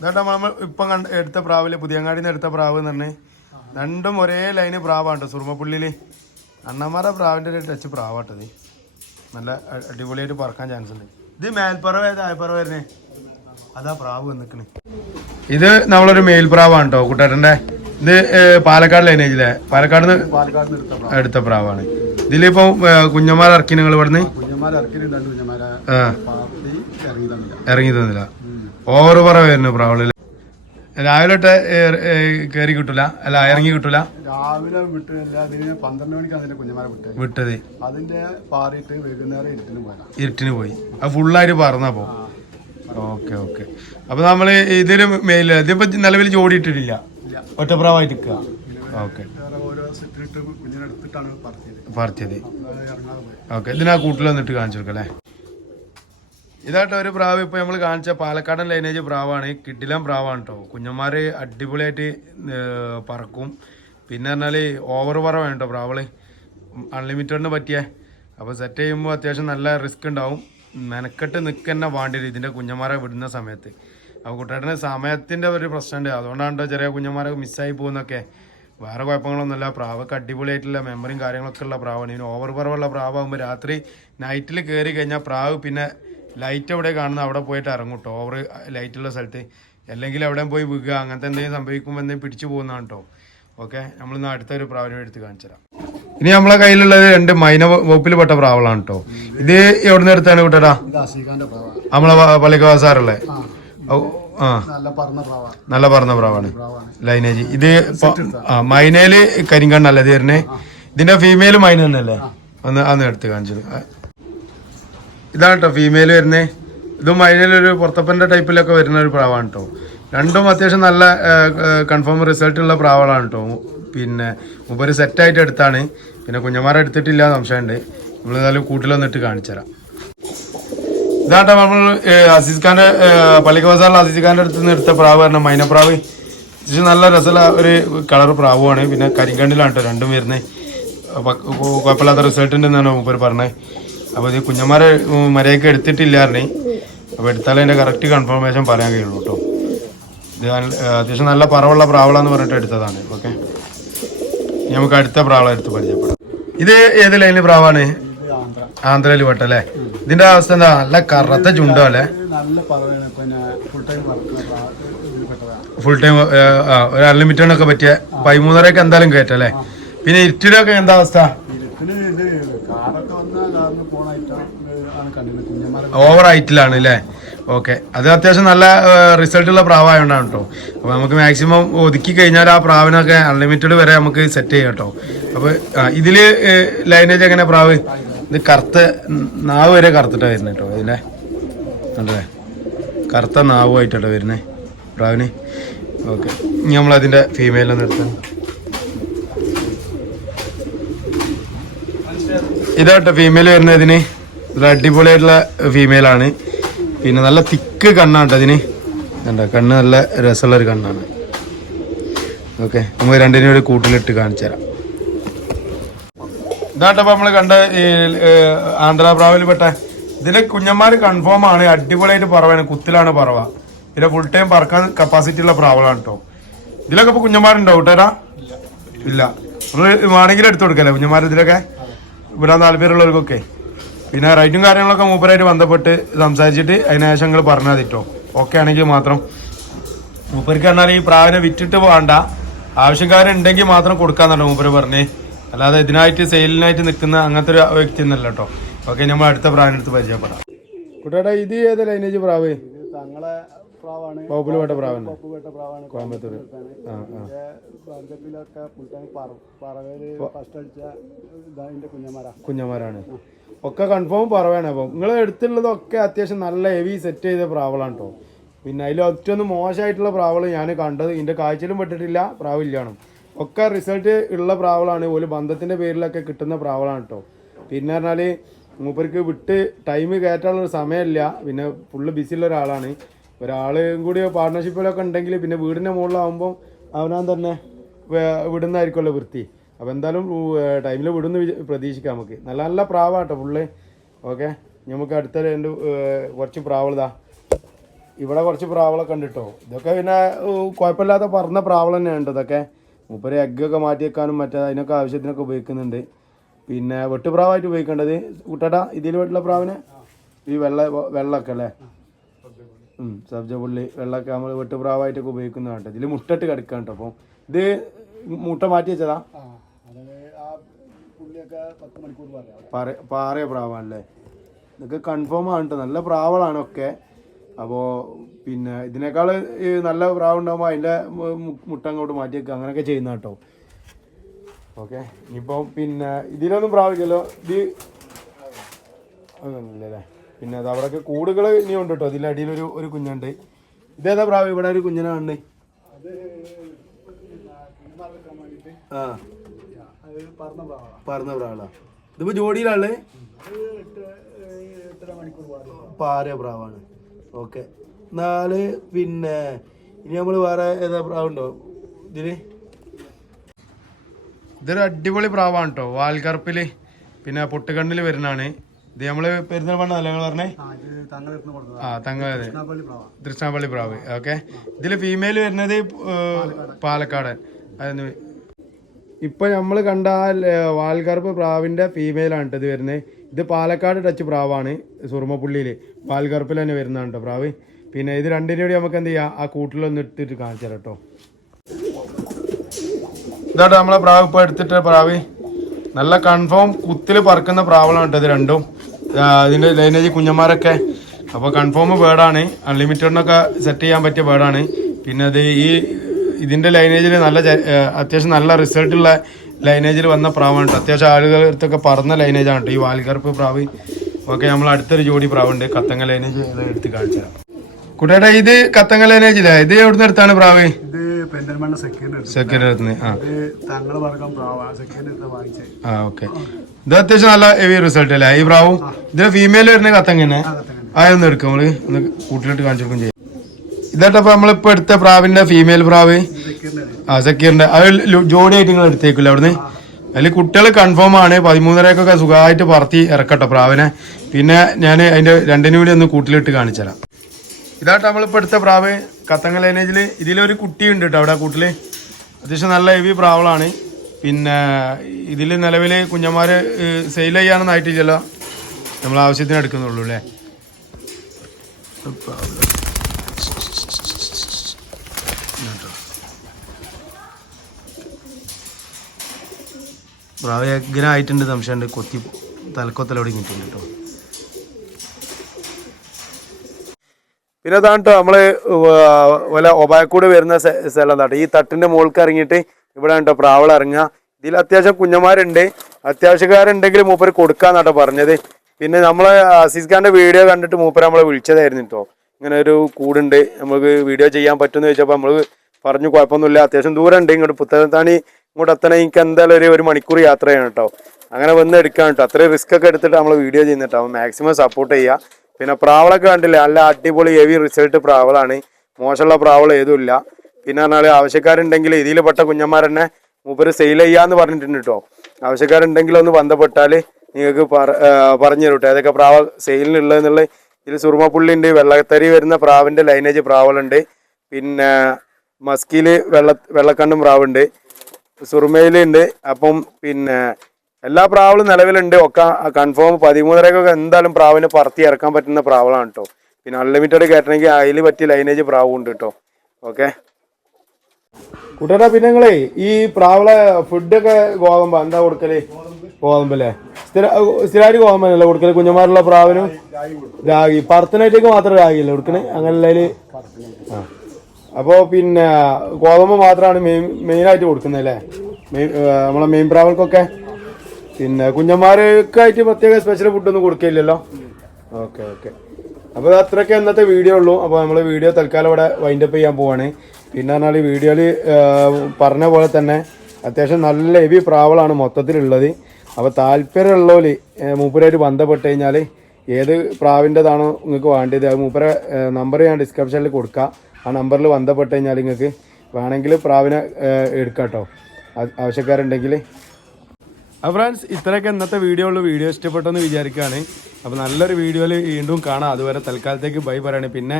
ഇതാട്ടോ നമ്മൾ ഇപ്പം കണ്ട എടുത്ത പ്രാവിൽ പുതിയങ്ങാടിയിൽ നിന്ന് എടുത്ത പ്രാവ് എന്ന് പറഞ്ഞ് രണ്ടും ഒരേ ലൈന് പ്രാവാണ് കേട്ടോ സുറുമപ്പുള്ളിയിൽ പ്രാവിന്റെ ഒരു ടച്ച് പ്രാവാട്ടത് നല്ല അടിപൊളിയായിട്ട് പറക്കാൻ ചാൻസ് ഉണ്ട്. ഇത് മേൽപ്പറവ് ഏതാ? അയപ്പറവ അതാ പ്രാവ് വന്നിക്കണ്. ഇത് നമ്മളൊരു പ്രാവാണ് കേട്ടോ കൂട്ടേട്ടന്റെ. ഇത് പാലക്കാട് ലൈനേജിലെ പാലക്കാട് എടുത്ത പ്രാവ. എടുത്ത പ്രാവാണ്. ഇതിലിപ്പോ കുഞ്ഞന്മാർ ഇറക്കി നിങ്ങൾ ഇവിടുന്ന്? ഇറങ്ങി തന്നില്ല. ഓവർ പറ വരുന്നു പ്രാവളിൽ. രാവിലെ കയറി കിട്ടൂല? അല്ല ഇറങ്ങി കിട്ടൂല? രാവിലെ വിട്ട് എല്ലാ അതിന് പന്ത്രണ്ട് മണിക്ക് അതിന്റെ കുഞ്ഞന്മാരെ വിട്ടത്. വിട്ടത്. അതിന്റെ പാറിയിട്ട് വൈകുന്നേരം ഇരുട്ടിന് പോയി ഇരുട്ടിന് പോയി. അത് ഫുള്ളായിട്ട് പറന്നപ്പോ ഓക്കെ ഓക്കെ. അപ്പൊ നമ്മൾ ഇതൊരു മെയിൽ ഇതിപ്പോ നിലവിൽ ജോഡിയിട്ടിട്ടില്ല. ഒറ്റപ്രാവായിട്ട് നിൽക്കുക. ഓക്കെ. പറിച്ചത് ഓക്കെ ഇതിനാ കൂട്ടിൽ വന്നിട്ട് കാണിച്ചു കൊടുക്കല്ലേ ഇതാട്ടോ ഒരു പ്രാവ് ഇപ്പൊ നമ്മൾ കാണിച്ച പാലക്കാടൻ ലൈനേജ് പ്രാവാണ്. കിഡിലം പ്രാവാണ് കേട്ടോ കുഞ്ഞന്മാര് അടിപൊളിയായിട്ട് പറക്കും. പിന്നെ പറഞ്ഞാൽ ഓവർ പറവാണ് കേട്ടോ പ്രാവൾ. അൺലിമിറ്റഡിന് പറ്റിയ. അപ്പോൾ സെറ്റ് ചെയ്യുമ്പോൾ അത്യാവശ്യം നല്ല റിസ്ക് ഉണ്ടാവും. മെനക്കെട്ട് നിൽക്കുന്ന വേണ്ടി വരും ഇതിന്റെ കുഞ്ഞന്മാരെ വിടുന്ന സമയത്ത്. അപ്പോൾ കുട്ടേട്ടന് സമയത്തിന്റെ ഒരു പ്രശ്നമുണ്ട് അതുകൊണ്ടാണ് ചെറിയ കുഞ്ഞന്മാരെ മിസ്സായി പോകുന്നൊക്കെ. വേറെ കുഴപ്പങ്ങളൊന്നുമില്ല. പ്രാവൊക്കെ അടിപൊളിയായിട്ടുള്ള മെമ്മറിയും കാര്യങ്ങളൊക്കെ ഉള്ള പ്രാവാണ്. ഇതിന് ഓവർ പറവുള്ള പ്രാവാകുമ്പോൾ രാത്രി നൈറ്റിൽ കയറി കഴിഞ്ഞാൽ പ്രാവ് പിന്നെ ലൈറ്റ് എവിടെ കാണുന്ന അവിടെ പോയിട്ട് ഇറങ്ങും കേട്ടോ ഓവർ ലൈറ്റുള്ള സ്ഥലത്ത്. അല്ലെങ്കിൽ എവിടെ പോയി വിൽക്കുക അങ്ങനത്തെ എന്തെങ്കിലും സംഭവിക്കുമ്പോൾ എന്തെങ്കിലും പിടിച്ചു പോകുന്നതാണ് കേട്ടോ ഓക്കെ നമ്മളിന്ന് അടുത്തൊരു പ്രാവിനെ എടുത്ത് കാണിച്ചു തരാം ഇനി നമ്മളെ കയ്യിലുള്ളത് രണ്ട് മൈന വകുപ്പിൽ പെട്ട പ്രാവളാണ് കേട്ടോ ഇത് എവിടുന്ന് എടുത്താണ് കൂട്ടടാ നമ്മളെ പള്ളിക്കവാസാറുള്ള ആ. നല്ല പറഞ്ഞ പ്രാവാണ്. ലൈനേജ്. ഇത് മൈനയിൽ കരിങ്കണ്ണല്ലേ ഇത് ഇതിന്റെ ഫീമെയിൽ മൈന തന്നെയല്ലേ? അന്ന് അന്ന് എടുത്ത് കാണിച്ചത്. ഇതാണ് കേട്ടോ ഫീമെയിൽ വരുന്നേ. ഇതും മൈനയിലൊരു പുറത്തപ്പന്റെ ടൈപ്പിലൊക്കെ വരുന്ന ഒരു പ്രാവാണ് കേട്ടോ രണ്ടും അത്യാവശ്യം നല്ല കൺഫേം റിസൾട്ട് ഉള്ള പ്രാവളാണ് കേട്ടോ പിന്നെ മുമ്പൊരു സെറ്റായിട്ട് എടുത്താണ്. പിന്നെ കുഞ്ഞന്മാരെ എടുത്തിട്ടില്ല സംശയമുണ്ട്. നമ്മൾ ഏതായാലും കൂട്ടിലൊന്നിട്ട് കാണിച്ചു തരാം. ഇതാട്ടോ നമ്മൾ അസീസ് ഖാന്റെ പള്ളിക്ക് ബസാറിലെ അസീസ് ഖാന്റെ അടുത്ത് നിന്ന് എടുത്ത പ്രാവ് പറഞ്ഞ മൈനപ്രാവ്. നല്ല രസമുള്ള ഒരു കളർ പ്രാവുമാണ്. പിന്നെ കരിങ്കണ്ണിലാണ് കേട്ടോ രണ്ടും വരുന്നത് കുഴപ്പമില്ലാത്ത റിസൾട്ട് ഉണ്ടെന്നാണ് മൂപ്പര് പറഞ്ഞത്. അപ്പോൾ ഇത് കുഞ്ഞന്മാരെ മരയൊക്കെ എടുത്തിട്ടില്ലായിരുന്നേ അപ്പോൾ എടുത്താലേ അതിന്റെ കറക്റ്റ് കൺഫർമേഷൻ പറയാൻ കഴിയുള്ളൂ കേട്ടോ. ഇത് അത്യാവശ്യം നല്ല പറവുള്ള പ്രാവളാന്ന് പറഞ്ഞിട്ട് എടുത്തതാണ്. ഓക്കെ. നമുക്ക് അടുത്ത പ്രാവളം എടുത്ത് പരിചയപ്പെടാം. ഇത് ഏത് ലൈനിൽ പ്രാവാണ്? ആന്ധ്രയിൽ പെട്ടല്ലേ? ഇതിന്റെ അവസ്ഥ എന്താ? നല്ല കറുത്ത ചുണ്ടോ അല്ലേ? ഫുൾ ടൈം ഒരു അൺലിമിറ്റഡ് ഒക്കെ പറ്റിയ പതിമൂന്നരയൊക്കെ എന്തായാലും കയറ്റല്ലേ പിന്നെ ഇരുട്ടിനൊക്കെ എന്താ അവസ്ഥ? ഓവർ ഹൈറ്റിലാണ് അല്ലേ? ഓക്കെ അത് അത്യാവശ്യം നല്ല റിസൾട്ട് ഉള്ള പ്രാവായോണ്ടാണ് കേട്ടോ അപ്പോൾ നമുക്ക് മാക്സിമം ഒതുക്കി കഴിഞ്ഞാൽ ആ പ്രാവിനൊക്കെ അൺലിമിറ്റഡ് വരെ നമുക്ക് സെറ്റ് ചെയ്യാം കേട്ടോ അപ്പോൾ ഇതിൽ ലൈനേജ് എങ്ങനെ പ്രാവ്? ഇത് കറുത്ത നാവ് വരെ കറുത്തിട്ടാണ് വരുന്നത് കേട്ടോ ഇതിലെ. കണ്ടേ കറുത്ത നാവുമായിട്ടാണ് വരുന്നത് പ്രാവിന്. ഓക്കെ ഇനി നമ്മൾ നമ്മളതിന്റെ ഫീമെയിലൊന്ന് എടുത്താൽ. ഇതാട്ടോ ഫീമെയിൽ വരുന്നതിന് ഇത് അടിപൊളിയായിട്ടുള്ള ഫീമെയിലാണ് പിന്നെ നല്ല തിക്ക് കണ്ണാണ് അതിന് എന്താ കണ്ണ് നല്ല രസമുള്ളൊരു കണ്ണാണ്. ഓക്കെ നമുക്ക് രണ്ടിനും കൂടി കൂട്ടിലിട്ട് കാണിച്ചു തരാം. ഇതാട്ടപ്പോ നമ്മൾ കണ്ട ഈ ആന്ധ്രാപ്രാവിൽ പെട്ട ഇതിലെ കുഞ്ഞന്മാര് കൺഫേം ആണ് അടിപൊളിയായിട്ട് പറവാണ് കുത്തിലാണ് പറവ. ഇതിന്റെ ഫുൾ ടൈം പറക്കാൻ കപ്പാസിറ്റി ഉള്ള പ്രാവളാണ് കേട്ടോ ഇതിലൊക്കെ ഇപ്പൊ കുഞ്ഞന്മാരുണ്ടാവും കേട്ടോ ഇല്ല. വേണമെങ്കിലും എടുത്തു കൊടുക്കല്ലേ കുഞ്ഞന്മാർ ഇതിലൊക്കെ? ഇവിടെ താല്പര്യമുള്ളവർക്കൊക്കെ പിന്നെ റൈറ്റും കാര്യങ്ങളൊക്കെ മൂപ്പരായിട്ട് ബന്ധപ്പെട്ട് സംസാരിച്ചിട്ട് അതിനുശേഷം നിങ്ങൾ പറഞ്ഞാൽ തിട്ടോ ഓക്കെ ആണെങ്കിൽ മാത്രം. മൂപ്പർക്ക് പറഞ്ഞാൽ ഈ പ്രാവിനെ വിറ്റിട്ട് പോകണ്ട ആവശ്യക്കാരുണ്ടെങ്കിൽ മാത്രം കൊടുക്കാന്നല്ലോ മൂപ്പര് പറഞ്ഞേ. അല്ലാതെ ഇതിനായിട്ട് സെയിലിനായിട്ട് നിൽക്കുന്ന അങ്ങനത്തെ ഒരു വ്യക്തി ഒന്നല്ല കേട്ടോ ഓക്കെ നമ്മൾ അടുത്ത പ്രാവിനെടുത്ത് പരിചയപ്പെടാം. കുട്ടിയുടെ ഇത് ഏത് ലൈനേജ് പ്രാവ്? ഇത് തങ്ങളെ പ്രാവാണ് പ്രാവാണ്. പ്രാവാണ് കോയമ്പത്തൂർ പറവേൽ ഫസ്റ്റ് അടിച്ച കുഞ്ഞന്മാരാണ്. ഒക്കെ കൺഫേം പറയണേ. അപ്പം നിങ്ങൾ എടുത്തുള്ളതൊക്കെ അത്യാവശ്യം നല്ല ഹെവി സെറ്റ് ചെയ്ത പ്രാവളാണ് കേട്ടോ പിന്നെ അതിൽ ഒറ്റൊന്നും മോശമായിട്ടുള്ള പ്രാവൾ ഞാൻ കണ്ടത്. ഇതിന്റെ കാഴ്ചയിലും പെട്ടിട്ടില്ല പ്രാവില്ലാണ് ഒക്കെ റിസൾട്ട് ഉള്ള പ്രാവളാണ്. ഒരു ബന്ധത്തിന്റെ പേരിലൊക്കെ കിട്ടുന്ന പ്രാവളാണ് കേട്ടോ പിന്നെ പറഞ്ഞാൽ മൂപ്പർക്ക് വിട്ട് ടൈം കയറ്റാനുള്ള സമയമില്ല. പിന്നെ ഫുള്ള് ബിസിയുള്ള ഒരാളാണ്. ഒരാളും കൂടി പാർട്ട്ണർഷിപ്പിലൊക്കെ ഉണ്ടെങ്കിൽ പിന്നെ വീടിന്റെ മുകളിലാവുമ്പോൾ അവനാൻ തന്നെ വിടുന്നതായിരിക്കുമല്ലോ വൃത്തി. അപ്പോൾ എന്തായാലും ടൈമിൽ വിടുന്ന് വിച- പ്രതീക്ഷിക്കാം നമുക്ക്. നല്ല നല്ല പ്രാവാട്ടോ ഫുള്ള് ഓക്കെ? നമുക്ക് അടുത്ത രണ്ട് കുറച്ച് പ്രാവളിതാ ഇവിടെ കുറച്ച് പ്രാവളൊക്കെ കണ്ടിട്ടോ. ഇതൊക്കെ പിന്നെ കുഴപ്പമില്ലാത്ത പറഞ്ഞ പ്രാവൾ തന്നെയാണ് കേട്ടോ ഇതൊക്കെ. മൂപ്പര് എഗ്ഗൊക്കെ മാറ്റി വെക്കാനും മറ്റേ അതിനൊക്കെ ആവശ്യത്തിനൊക്കെ ഉപയോഗിക്കുന്നുണ്ട്. പിന്നെ വെട്ടുപ്രാവായിട്ട് ഉപയോഗിക്കേണ്ടത് കുട്ടടാ ഇതിൽ വെട്ടുള്ള പ്രാവിനെ? ഈ വെള്ള വെള്ളമൊക്കെ അല്ലേ? സബ്ജ പുള്ളി വെള്ളമൊക്കെ നമ്മൾ വെട്ടുപ്രാവായിട്ടൊക്കെ ഉപയോഗിക്കുന്നതാണ് കേട്ടോ. ഇതിൽ മുട്ടിട്ട് കിടക്കാൻ കേട്ടോ അപ്പം. ഇത് മുട്ട മാറ്റി വെച്ചതാ? പുള്ളിയൊക്കെ പത്ത് മണിക്കൂർ പറയാം. പാറ പാറയ പ്രാവാണല്ലേ? ഇതൊക്കെ കൺഫേം ആണ് നല്ല പ്രാവളാണ് ഒക്കെ. അപ്പോൾ പിന്നെ ഇതിനേക്കാൾ നല്ല പ്രാവ് ഉണ്ടാകുമ്പോൾ അതിന്റെ മുട്ട അങ്ങോട്ട് മാറ്റി വെക്കുക അങ്ങനെയൊക്കെ ചെയ്യുന്ന കേട്ടോ. ഓക്കെ ഇനിയിപ്പോൾ പിന്നെ ഇതിലൊന്നും പ്രാവില്ലല്ലോ. ഇത് അതൊന്നുമില്ലല്ലേ പിന്നെ അത് അവിടെയൊക്കെ കൂടുകൾ ഇനി ഉണ്ട് കേട്ടോ ഇതിന്റെ അടിയിലൊരു ഒരു കുഞ്ഞുണ്ട്. ഇതേതാ പ്രാവ്? ഇവിടെ ഒരു കുഞ്ഞിനെ കണ്ട് അത് കുഞ്ഞന്മാരെടുക്കാൻ വേണ്ടിയിട്ട് ആ. പറഞ്ഞ പ്രാവളാ ജോഡിയിലാൾ? എട്ടര മണിക്കൂർ പാര പ്രാവാണ്. ഓക്കെ. നാല് പിന്നെ ഇനി നമ്മൾ വേറെ ഏതാ പ്രാവുണ്ടോ? ഇതിൽ? ഇതൊരു അടിപൊളി പ്രാവാണ് കേട്ടോ വാൽക്കറുപ്പിൽ പിന്നെ പൊട്ടുകണ്ണിൽ വരുന്നതാണ്. ഇത് നമ്മൾ പെരുന്നാൾ അല്ല നിങ്ങൾ പറഞ്ഞേ? ആ പ്രാവാ. തൃശ്ശാപ്പള്ളി പ്രാവ്. ഓക്കെ. ഇതിൽ ഫീമെയിൽ വരുന്നത് പാലക്കാട്. അതെന്ന് ഇപ്പൊ നമ്മൾ കണ്ട വാൽകറുപ്പ് ആണ് ട്ടോ ഇത് വരുന്നത് ഇത് പാലക്കാട് ടച്ച് പ്രാവാണ് സുറുമപ്പുള്ളിയിൽ വാൽകറുപ്പിൽ തന്നെ വരുന്നതാണ് കേട്ടോ പ്രാവ്. പിന്നെ ഇത് രണ്ടിന്റെ കൂടി നമുക്ക് എന്ത് ചെയ്യാം ആ കൂട്ടിലൊന്ന് എടുത്തിട്ട് കാണിച്ചു കേട്ടോ ഇതാട്ടോ നമ്മളെ പ്രാവ് ഇപ്പൊ എടുത്തിട്ട് പ്രാവ്. നല്ല കൺഫേം കുത്തിൽ പറക്കുന്ന പ്രാവളാണ് കേട്ടോ ഇത് രണ്ടും. ഇതിന്റെ ലൈനേജ് കുഞ്ഞന്മാരൊക്കെ. അപ്പോൾ കൺഫേം വേർഡാണ് അൺലിമിറ്റഡിനൊക്കെ സെറ്റ് ചെയ്യാൻ പറ്റിയ വേർഡാണ് പിന്നെ അത് ഈ ഇതിന്റെ ലൈനേജിൽ നല്ല അത്യാവശ്യം നല്ല റിസൾട്ടുള്ള ലൈനേജിൽ വന്ന പ്രാവാണ് കേട്ടോ അത്യാവശ്യം ആളുകൾക്കൊക്കെ പറഞ്ഞ പറന്ന ലൈനേജാണ് ഈ വാൽകറുപ്പ് പ്രാവ് ഓക്കെ നമ്മൾ അടുത്തൊരു ജോഡി പ്രാവുണ്ട്. കത്തങ്ങ ലൈനേജ് എടുത്ത് കാണിച്ചു തരാം. കുട്ടിയുടെ ഇത് കത്തങ്ങ ലൈനേജില്ലേ ഇത് എവിടുന്ന് എടുത്താണ് പ്രാവ്? ഇത് പെരിന്തൽമണ്ണ സെക്കൻഡ് എടുത്തു. സെക്കൻഡ് എടുത്തുനിന്ന് ആ. ഇത് തങ്ങളെ വർഗം പ്രാവാ. സെക്കൻഡ് എടുത്ത് വാങ്ങിച്ചത് ആ ഓക്കെ. ഇത് അത്യാവശ്യം നല്ല ഹെവി റിസൾട്ട് അല്ലേ? ഈ പ്രാവും? ഇതിന് ഫീമെയിൽ വരുന്ന കത്തങ്ങനെ ആയൊന്നും എടുക്കും. നമ്മൾ ഒന്ന് കൂട്ടിലിട്ട് കാണിച്ചെടുക്കും ചെയ്യും. ഇതാട്ടപ്പോ നമ്മളിപ്പോ എടുത്ത പ്രാവിന്റെ ഫീമെയിൽ പ്രാവ്. ആ സെക്യൂറിന്റെ അത് ജോഡി ജോഡിയായിട്ട് നിങ്ങൾ എടുത്തേക്കില്ല അവിടുന്ന്? അതിൽ കുട്ടികൾ കൺഫേം ആണ്. പതിമൂന്നരക്കൊക്കെ സുഖമായിട്ട് പറത്തി ഇറക്കട്ടെ പ്രാവിനെ. പിന്നെ ഞാൻ അതിന്റെ രണ്ടിനും കൂടി ഒന്ന് കൂട്ടിലിട്ട് കാണിച്ചു ഇതായിട്ട് നമ്മളിപ്പോൾ എടുത്ത പ്രാവ്. കത്തങ്ങ ലൈനേജിൽ ഇതിലൊരു കുട്ടിയുണ്ട് കേട്ടോ അവിടെ കൂട്ടിൽ. അത്യാവശ്യം നല്ല ഹെവി പ്രാവളാണ് പിന്നെ ഇതിൽ നിലവിൽ കുഞ്ഞന്മാർ സെയിൽ ചെയ്യാനൊന്നും ആയിട്ടില്ലല്ലോ. നമ്മൾ ആവശ്യത്തിന് എടുക്കുന്നുള്ളൂ അല്ലേ പ്രാവ് സംശയം കൊത്തി തലക്കൊത്തലോടെ കേട്ടോ. പിന്നെ അതാണ് കേട്ടോ നമ്മൾ വല്ല ഒബായക്കൂട് വരുന്ന സ്ഥ- സ്ഥലം കേട്ടോ ഈ തട്ടിന്റെ മുകൾക്ക് ഇറങ്ങിയിട്ട് ഇവിടെ കേട്ടോ പ്രാവൾ ഇറങ്ങുക. ഇതിൽ അത്യാവശ്യം കുഞ്ഞന്മാരുണ്ട്. അത്യാവശ്യക്കാരുണ്ടെങ്കിൽ മൂപ്പര് കൊടുക്കാന്നാട്ടോ പറഞ്ഞത്. പിന്നെ നമ്മളെ അസീസ് ഖാന്റെ വീഡിയോ കണ്ടിട്ട് മൂപ്പര് നമ്മളെ വിളിച്ചതായിരുന്നു കേട്ടോ ഇങ്ങനെ ഒരു കൂടുണ്ട്. നമുക്ക് വീഡിയോ ചെയ്യാൻ പറ്റുമെന്ന് ചോദിച്ചപ്പോൾ നമ്മൾ പറഞ്ഞു കുഴപ്പമൊന്നുമില്ല. അത്യാവശ്യം ദൂരം ഉണ്ട് ഇങ്ങോട്ട് പുത്തനത്താണി ഇങ്ങോട്ട് എനിക്ക് എന്തായാലും ഒരു ഒരു മണിക്കൂർ യാത്ര ചെയ്യണം കേട്ടോ. അങ്ങനെ വന്ന് എടുക്കാൻ കേട്ടോ. അത്രയും റിസ്ക് ഒക്കെ എടുത്തിട്ട് നമ്മൾ വീഡിയോ ചെയ്യുന്നിട്ടോ മാക്സിമം സപ്പോർട്ട് ചെയ്യുക. പിന്നെ പ്രാവളൊക്കെ കണ്ടില്ലേ? നല്ല അടിപൊളി ഹെവി റിസൾട്ട് പ്രാവളാണ്. മോശമുള്ള പ്രാവൾ ഏതുമില്ല. പിന്നെ പറഞ്ഞാൽ ആവശ്യക്കാരുണ്ടെങ്കിൽ ഇതിൽ പെട്ട കുഞ്ഞന്മാരെന്നെ മൂപ്പര് സെയിൽ ചെയ്യാന്ന് പറഞ്ഞിട്ടുണ്ട് കേട്ടോ. ആവശ്യക്കാരുണ്ടെങ്കിൽ ഒന്ന് ബന്ധപ്പെട്ടാൽ നിങ്ങൾക്ക് പറ പറഞ്ഞു തരും കേട്ടോ. ഏതൊക്കെ പ്രാവ സെയിലിനുള്ളതെന്നുള്ള ഇതിൽ സുറുമപ്പുള്ളി ഉണ്ട് വെള്ളത്തരി വരുന്ന പ്രാവിന്റെ ലൈനേജ് പ്രാവളുണ്ട്. പിന്നെ മസ്കിയിൽ വെള്ള വെള്ളക്കണ്ണും പ്രാവുണ്ട്. സുറുമയിലുണ്ട് അപ്പം പിന്നെ എല്ലാ പ്രാവളും നിലവിലുണ്ട്. ഒക്കെ കൺഫേം പതിമൂന്നരക്കൊക്കെ എന്തായാലും പ്രാവിനെ പറത്തി ഇറക്കാൻ പറ്റുന്ന പ്രാവളാണ് കേട്ടോ പിന്നെ അൺലിമിറ്റഡ് കയറ്റണമെങ്കിൽ അതിൽ പറ്റിയ ലൈനേജ് പ്രാവും ഉണ്ട് കേട്ടോ ഓക്കെ? കൂട്ടേട്ടാ പിന്നെ നിങ്ങളെ ഈ പ്രാവളെ ഫുഡൊക്കെ ഗോതമ്പ എന്താ കൊടുക്കൽ? ഗോതമ്പല്ലേ സ്ഥിര സ്ഥിരമായിട്ട് ഗോതമ്പല്ലേ കൊടുക്കൽ? കുഞ്ഞന്മാരുള്ള പ്രാവിനും? രാഗി. പറത്തനായിട്ടേക്ക് മാത്രം രാഗിയല്ലേ കൊടുക്കണേ? അങ്ങനെ ആ. അപ്പോൾ പിന്നെ ഗോതമ്പ് മാത്രമാണ് മെയിൻ മെയിനായിട്ട് കൊടുക്കുന്നത് അല്ലേ? മെയിൻ നമ്മളെ മെയിൻ പ്രാവൾക്കൊക്കെ പിന്നെ കുഞ്ഞന്മാർക്കായിട്ട് പ്രത്യേക സ്പെഷ്യൽ ഫുഡ് ഒന്നും കൊടുക്കില്ലല്ലോ? ഓക്കെ ഓക്കെ അപ്പോൾ അത്രയൊക്കെ ഇന്നത്തെ വീഡിയോ ഉള്ളൂ. അപ്പോൾ നമ്മൾ വീഡിയോ തൽക്കാലം ഇവിടെ വൈൻഡപ്പ് ചെയ്യാൻ പോവാണ്. പിന്നെ പറഞ്ഞാൽ ഈ വീഡിയോയിൽ പറഞ്ഞ പോലെ തന്നെ അത്യാവശ്യം നല്ല ഹെവി പ്രാവളാണ് മൊത്തത്തിലുള്ളത്. അപ്പോൾ താല്പര്യമുള്ളവർ മൂപ്പരായിട്ട് ബന്ധപ്പെട്ട് കഴിഞ്ഞാൽ ഏത് പ്രാവിന്റെതാണോ നിങ്ങൾക്ക് വേണ്ടത് അത് മൂപ്പരെ നമ്പർ ഞാൻ ഡിസ്ക്രിപ്ഷനിൽ കൊടുക്കാം. ആ നമ്പറിൽ ബന്ധപ്പെട്ട് കഴിഞ്ഞാൽ നിങ്ങൾക്ക് വേണമെങ്കിൽ പ്രാവിനെ എടുക്കാം കേട്ടോ ആവശ്യക്കാരുണ്ടെങ്കിൽ. അപ്പോൾ ഫ്രണ്ട്സ് ഇത്രയൊക്കെ ഇന്നത്തെ വീഡിയോ ഉള്ള. വീഡിയോ ഇഷ്ടപ്പെട്ടെന്ന് വിചാരിക്കുകയാണ്. അപ്പോൾ നല്ലൊരു വീഡിയോയിൽ വീണ്ടും കാണാം. അതുവരെ തൽക്കാലത്തേക്ക് ബൈ പറയണേ. പിന്നെ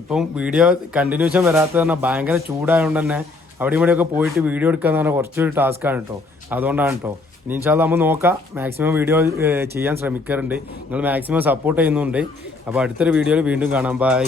ഇപ്പം വീഡിയോ കണ്ടിന്യൂഷൻ വരാത്തത് പറഞ്ഞാൽ ഭയങ്കര ചൂടായതുകൊണ്ട് തന്നെ അവിടെ ഇവിടെയൊക്കെ പോയിട്ട് വീഡിയോ എടുക്കുക എന്ന് പറഞ്ഞാൽ കുറച്ചൊരു ടാസ്ക്കാണ് കേട്ടോ അതുകൊണ്ടാണ് കേട്ടോ ഇനി ഇൻഷാല്ല നമ്മൾ നോക്കാം. മാക്സിമം വീഡിയോ ചെയ്യാൻ ശ്രമിക്കാറുണ്ട്. നിങ്ങൾ മാക്സിമം സപ്പോർട്ട് ചെയ്യുന്നുണ്ട്. അപ്പോൾ അടുത്തൊരു വീഡിയോയിൽ വീണ്ടും കാണാം. ബൈ